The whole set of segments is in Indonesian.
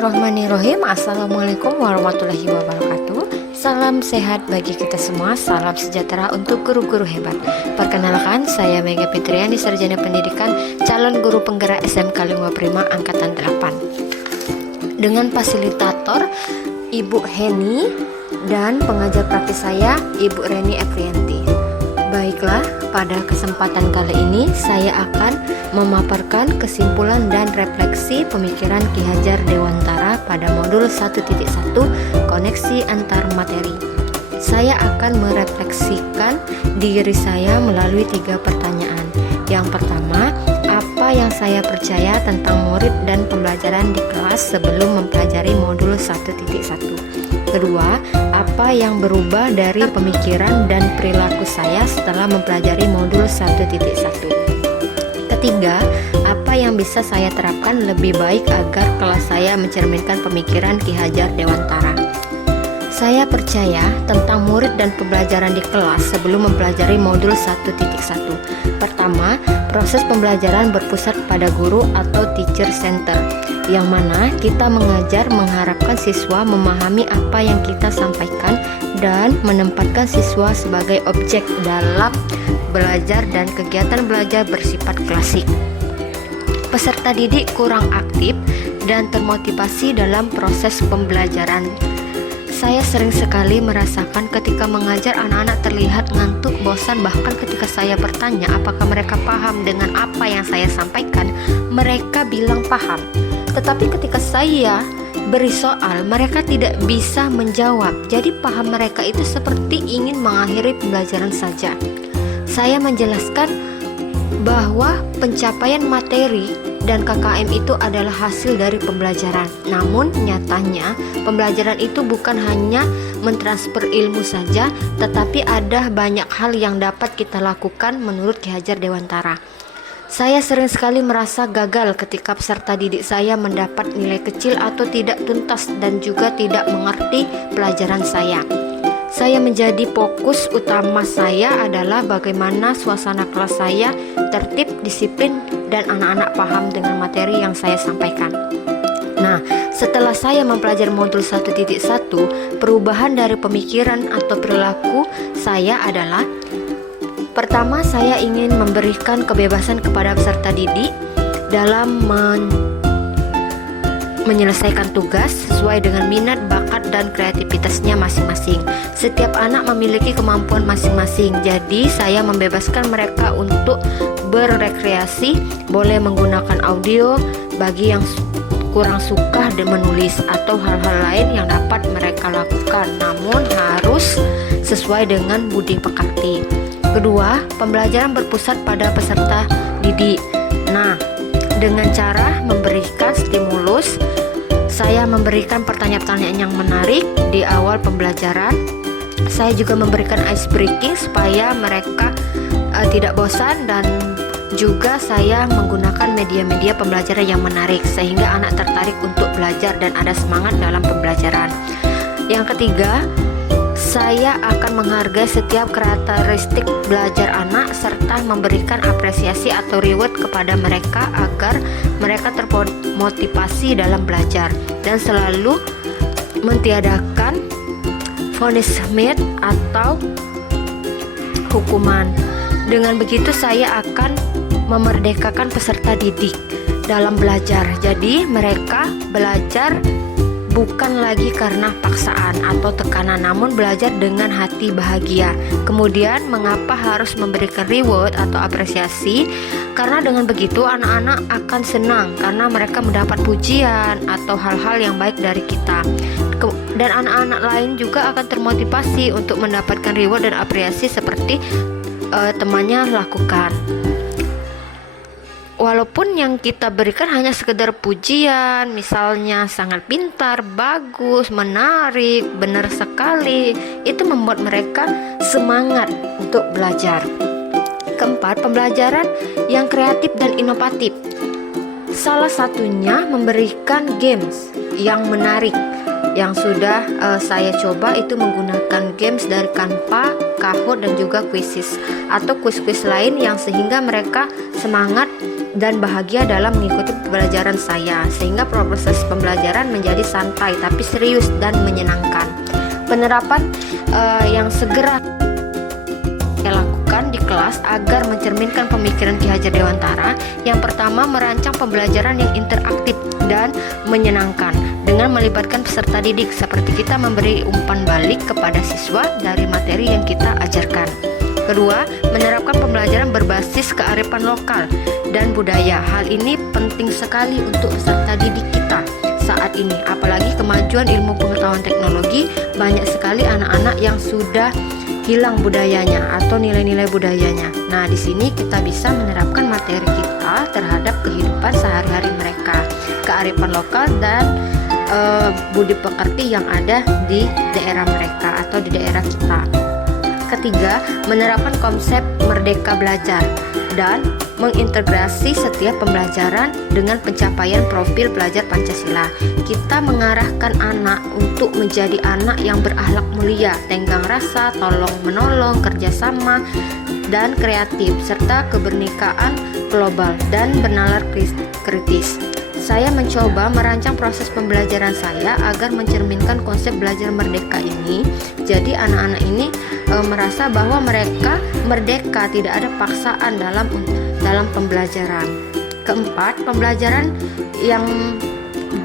Bismillahirrahmanirrahim. Assalamualaikum warahmatullahi wabarakatuh. Salam sehat bagi kita semua. Salam sejahtera untuk guru-guru hebat. Perkenalkan, saya Mega Fitriani, Sarjana Pendidikan, calon guru penggerak SMK Lingua Prima Angkatan 8. Dengan fasilitator Ibu Heni dan pengajar praktis saya Ibu Reni Eprianti. Baiklah, pada kesempatan kali ini saya akan memaparkan kesimpulan dan refleksi pemikiran Ki Hajar Dewantara pada modul 1.1 koneksi antar materi. Saya akan merefleksikan diri saya melalui 3 pertanyaan. Yang pertama, apa yang saya percaya tentang murid dan pembelajaran di kelas sebelum mempelajari modul 1.1? Kedua, apa yang berubah dari pemikiran dan perilaku saya setelah mempelajari modul 1.1? Ketiga, apa yang bisa saya terapkan lebih baik agar kelas saya mencerminkan pemikiran Ki Hajar Dewantara? Saya percaya tentang murid dan pembelajaran di kelas sebelum mempelajari modul 1.1. Pertama, proses pembelajaran berpusat pada guru atau teacher center, yang mana kita mengajar mengharapkan siswa memahami apa yang kita sampaikan dan menempatkan siswa sebagai objek dalam belajar dan kegiatan belajar bersifat klasik. Peserta didik kurang aktif dan termotivasi dalam proses pembelajaran. Saya sering sekali merasakan ketika mengajar anak-anak terlihat ngantuk, bosan, bahkan ketika saya bertanya apakah mereka paham dengan apa yang saya sampaikan, mereka bilang paham. Tetapi ketika saya beri soal, mereka tidak bisa menjawab. Jadi paham mereka itu seperti ingin mengakhiri pembelajaran saja. Saya menjelaskan bahwa pencapaian materi dan KKM itu adalah hasil dari pembelajaran. Namun nyatanya pembelajaran itu bukan hanya mentransfer ilmu saja, tetapi ada banyak hal yang dapat kita lakukan menurut Ki Hajar Dewantara. Saya sering sekali merasa gagal ketika peserta didik saya mendapat nilai kecil atau tidak tuntas dan juga tidak mengerti pelajaran saya. Saya menjadi fokus utama saya adalah bagaimana suasana kelas saya tertib, disiplin, dan anak-anak paham dengan materi yang saya sampaikan. Nah, setelah saya mempelajari modul 1.1, perubahan dari pemikiran atau perilaku saya adalah: pertama, saya ingin memberikan kebebasan kepada peserta didik dalam menyelesaikan tugas sesuai dengan minat, bakat, dan kreativitasnya masing-masing. Setiap anak memiliki kemampuan masing-masing, jadi saya membebaskan mereka untuk berrekreasi, boleh menggunakan audio bagi yang kurang suka dan menulis atau hal-hal lain yang dapat mereka lakukan, namun harus sesuai dengan budi pekerti. Kedua, pembelajaran berpusat pada peserta didik. Nah, dengan cara memberikan stimulus, saya memberikan pertanyaan-pertanyaan yang menarik di awal pembelajaran. Saya juga memberikan ice breaking supaya mereka tidak bosan, dan juga saya menggunakan media-media pembelajaran yang menarik sehingga anak tertarik untuk belajar dan ada semangat dalam pembelajaran. Yang ketiga, saya akan menghargai setiap karakteristik belajar anak serta memberikan apresiasi atau reward kepada mereka agar mereka termotivasi dalam belajar, dan selalu mentiadakan punishment atau hukuman. Dengan begitu saya akan memerdekakan peserta didik dalam belajar. Jadi mereka belajar bukan lagi karena paksaan atau tekanan, namun belajar dengan hati bahagia. Kemudian mengapa harus memberikan reward atau apresiasi? Karena dengan begitu anak-anak akan senang karena mereka mendapat pujian atau hal-hal yang baik dari kita. Dan anak-anak lain juga akan termotivasi untuk mendapatkan reward dan apresiasi seperti temannya lakukan. Walaupun yang kita berikan hanya sekedar pujian, misalnya sangat pintar, bagus, menarik, benar sekali, itu membuat mereka semangat untuk belajar. Keempat, pembelajaran yang kreatif dan inovatif. Salah satunya memberikan games yang menarik. Yang sudah saya coba itu menggunakan games dari Canva Kahoot dan juga Quizizz atau kuis-kuis lain yang sehingga mereka semangat dan bahagia dalam mengikuti pembelajaran saya, sehingga proses pembelajaran menjadi santai tapi serius dan menyenangkan. Penerapan yang segera saya lakukan di kelas agar mencerminkan pemikiran Ki Hajar Dewantara. Yang pertama, merancang pembelajaran yang interaktif dan menyenangkan dengan melibatkan peserta didik, seperti kita memberi umpan balik kepada siswa dari materi yang kita ajarkan. Kedua, menerapkan pembelajaran berbasis kearifan lokal dan budaya. Hal ini penting sekali untuk peserta didik kita saat ini, apalagi kemajuan ilmu pengetahuan teknologi. Banyak sekali anak-anak yang sudah hilang budayanya atau nilai-nilai budayanya. Nah, di sini kita bisa menerapkan materi kita terhadap kehidupan sehari-hari mereka, kearifan lokal dan budi pekerti yang ada di daerah mereka atau di daerah kita. Ketiga, menerapkan konsep merdeka belajar dan mengintegrasi setiap pembelajaran dengan pencapaian profil pelajar Pancasila. Kita mengarahkan anak untuk menjadi anak yang berakhlak mulia, tenggang rasa, tolong menolong, kerjasama, dan kreatif, serta kebernikaan global dan bernalar kritis. Saya mencoba merancang proses pembelajaran saya agar mencerminkan konsep belajar merdeka ini. Jadi anak-anak ini merasa bahwa mereka merdeka, tidak ada paksaan dalam pembelajaran. Keempat, pembelajaran yang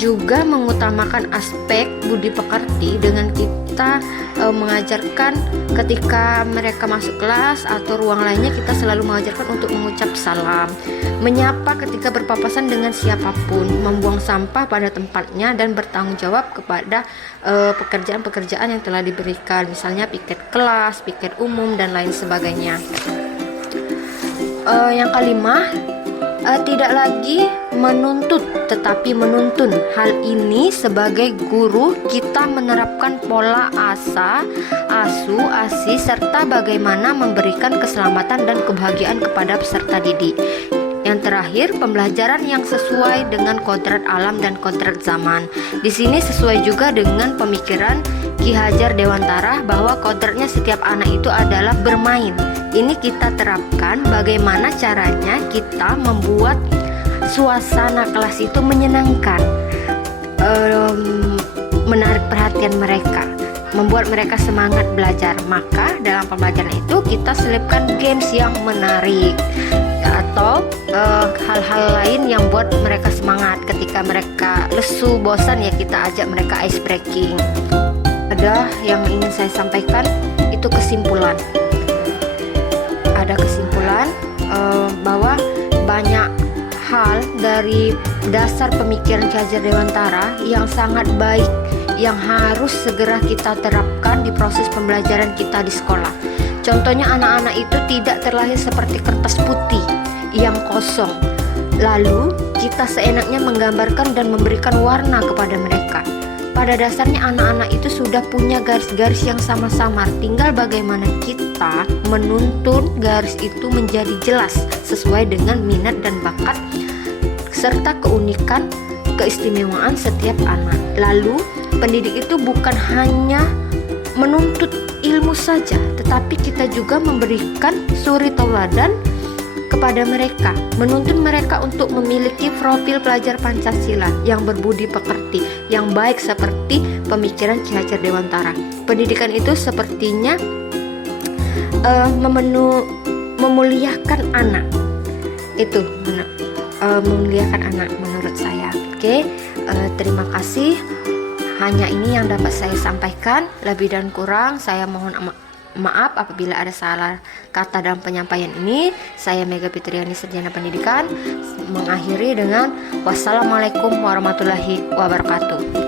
juga mengutamakan aspek budi pekerti dengan kita mengajarkan ketika mereka masuk kelas atau ruang lainnya, kita selalu mengajarkan untuk mengucap salam, menyapa ketika berpapasan dengan siapapun, membuang sampah pada tempatnya, dan bertanggung jawab kepada pekerjaan-pekerjaan yang telah diberikan, misalnya piket kelas, piket umum, dan lain sebagainya. Yang kelima, tidak lagi menuntut tetapi menuntun. Hal ini sebagai guru kita menerapkan pola asa, asu, asi, serta bagaimana memberikan keselamatan dan kebahagiaan kepada peserta didik. Yang terakhir, pembelajaran yang sesuai dengan kodrat alam dan kodrat zaman. Di sini sesuai juga dengan pemikiran Ki Hajar Dewantara bahwa kodratnya setiap anak itu adalah bermain. Ini kita terapkan bagaimana caranya kita membuat suasana kelas itu menyenangkan, menarik perhatian mereka, membuat mereka semangat belajar. Maka dalam pembelajaran itu kita selipkan games yang menarik atau hal-hal lain yang buat mereka semangat. Ketika mereka lesu, bosan, ya kita ajak mereka ice breaking. Ada yang ingin saya sampaikan, itu kesimpulan. Ada kesimpulan bahwa banyak hal dari dasar pemikiran Ki Hajar Dewantara yang sangat baik yang harus segera kita terapkan di proses pembelajaran kita di sekolah. Contohnya, anak-anak itu tidak terlahir seperti kertas putih yang kosong, lalu kita seenaknya menggambarkan dan memberikan warna kepada mereka. Pada dasarnya anak-anak itu sudah punya garis-garis yang sama-samar, tinggal bagaimana kita menuntun garis itu menjadi jelas sesuai dengan minat dan bakat serta keunikan, keistimewaan setiap anak. Lalu pendidik itu bukan hanya menuntut ilmu saja, tetapi kita juga memberikan suri tauladan kepada mereka, menuntun mereka untuk memiliki profil pelajar Pancasila yang berbudi pekerti, yang baik seperti pemikiran Ki Hajar Dewantara. Pendidikan itu sepertinya memuliakan anak. Itu memuliakan anak menurut saya. Oke, terima kasih. Hanya ini yang dapat saya sampaikan. Lebih dan kurang saya mohon maaf apabila ada salah kata dalam penyampaian ini. Saya Mega Fitriani, Sarjana Pendidikan, mengakhiri dengan wassalamualaikum warahmatullahi wabarakatuh.